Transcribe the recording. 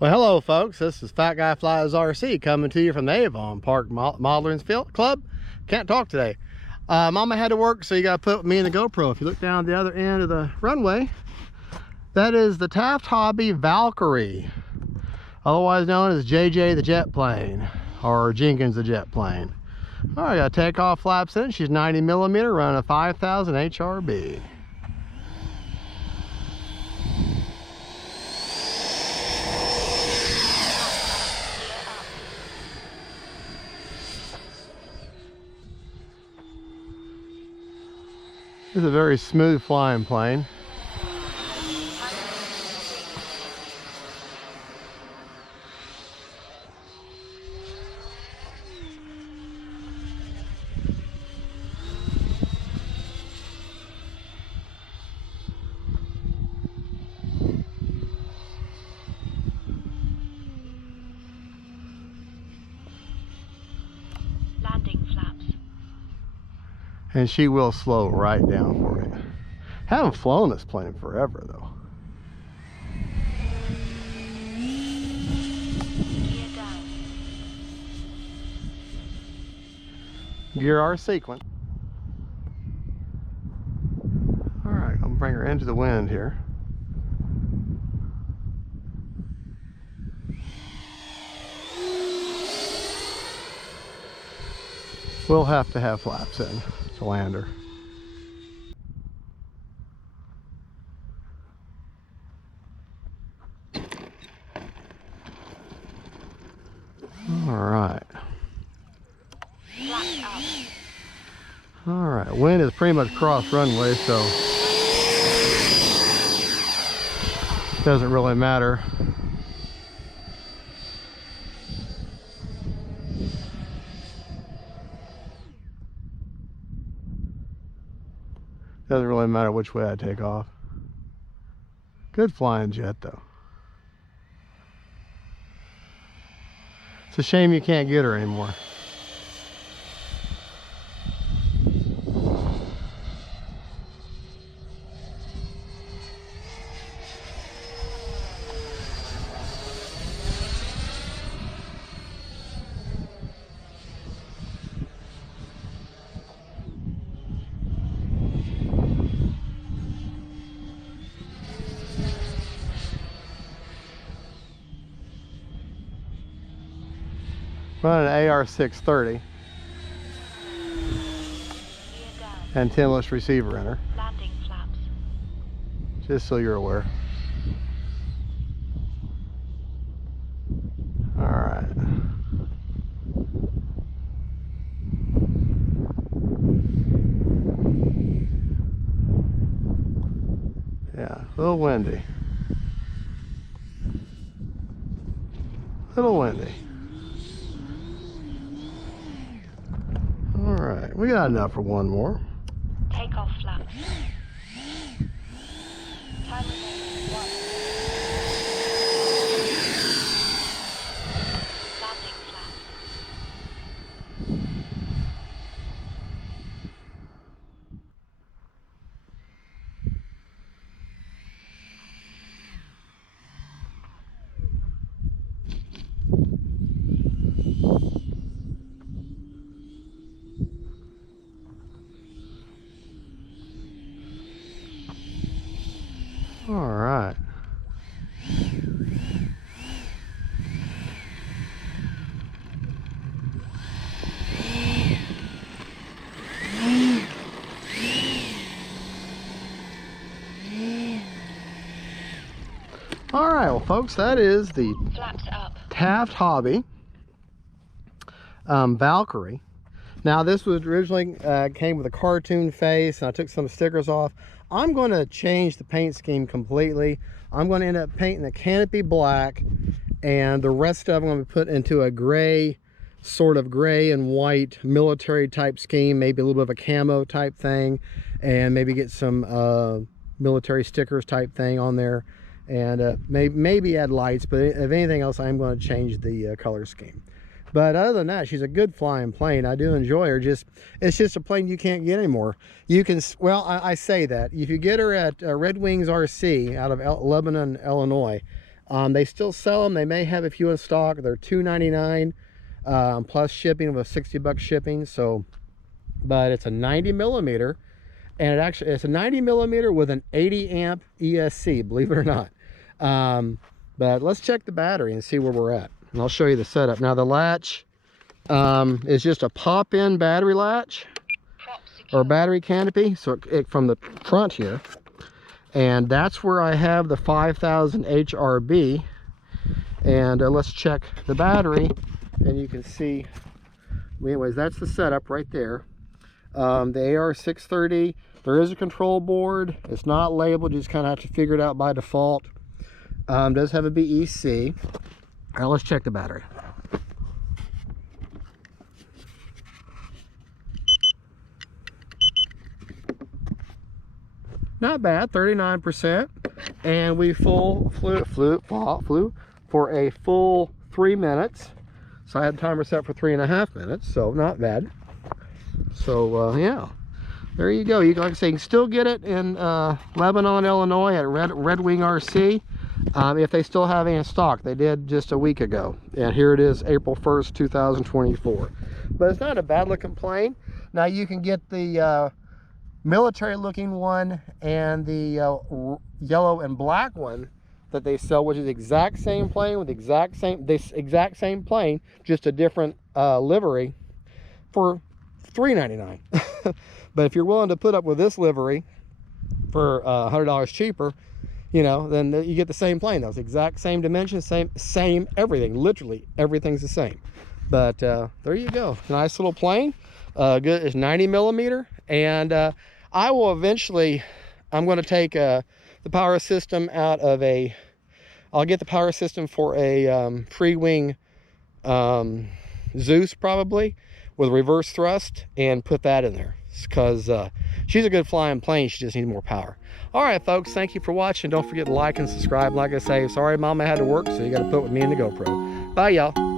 Well, hello folks, this is Fat Guy Flies RC coming to you from the Avon Park Modeling Club. Can't talk today. Mama had to work, so you got to put me in the GoPro. If you look down the other end of the runway, that is the Taft Hobby Valkyrie, otherwise known as JJ the jet plane, or Jenkins the jet plane. All right, got takeoff flaps in. She's 90mm, running a 5000 HRB. This is a very smooth flying plane. Landing flaps. And she will slow right down for you. Haven't flown this plane forever though. Gear down. Gear our sequence. All right, I'll bring her into the wind here. We'll have to have flaps in to land her. All right. Flaps up. All right, wind is pretty much cross runway, so it doesn't really matter. Doesn't really matter which way I take off. Good flying jet though. It's a shame you can't get her anymore. Running an AR-630 Gear down. and tinless receiver in her, Landing flaps. just so you're aware. All right. Yeah, a little windy. A little windy. All right, we got enough for one more. Takeoff flaps. Time remaining 1. Landing flaps. All right. All right, well, folks, that is the Flaps up. Taft Hobby Valkyrie. Now, this was originally came with a cartoon face, and I took some stickers off. I'm going to change the paint scheme completely. I'm going to end up painting the canopy black, and the rest of them I'm going to put into a gray, sort of gray and white military type scheme, maybe a little bit of a camo type thing, and maybe get some military stickers type thing on there, and maybe add lights. But if anything else, I'm going to change the color scheme. But other than that, she's a good flying plane. I do enjoy her. It's just a plane you can't get anymore. You can, well, I say that. If you get her at Red Wings RC out of Lebanon, Illinois, They still sell them. They may have a few in stock. They're $2.99 plus shipping, with $60 shipping. So, but it's a 90mm, and it's a 90mm with an 80 amp ESC, believe it or not. But let's check the battery and see where we're at, and I'll show you the setup. Now the latch is just a pop-in battery latch or battery canopy, so it from the front here, and that's where I have the 5000 HRB. And let's check the battery, and you can see, anyways, that's the setup right there. The AR630, there is a control board. It's not labeled, you just kind of have to figure it out by default. Does have a BEC. All right, let's check the battery. Not bad, 39%, and we flew for a full 3 minutes. So I had the timer set for 3.5 minutes, so not bad. So yeah, there you go. You, like I say, you can still get it in Lebanon, Illinois at Red Wing RC, if they still have any in stock. They did just a week ago, and here it is, April 1st, 2024. But it's not a bad looking plane. Now you can get the military looking one and the yellow and black one that they sell, which is the exact same plane with this exact same plane, just a different livery, for $3.99. But if you're willing to put up with this livery for $100 cheaper, you know, then you get the same plane. Those exact same dimensions, same everything. Literally everything's the same. But there you go, nice little plane. Good, it's 90mm, and I will eventually, I'm going to take the power system out of I'll get the power system for a free-wing Zeus, probably, with reverse thrust, and put that in there, because she's a good flying plane. She just needs more power. All right, folks, thank you for watching. Don't forget to like and subscribe. Like I say, sorry Mama had to work, so you got to put with me in the GoPro. Bye, y'all.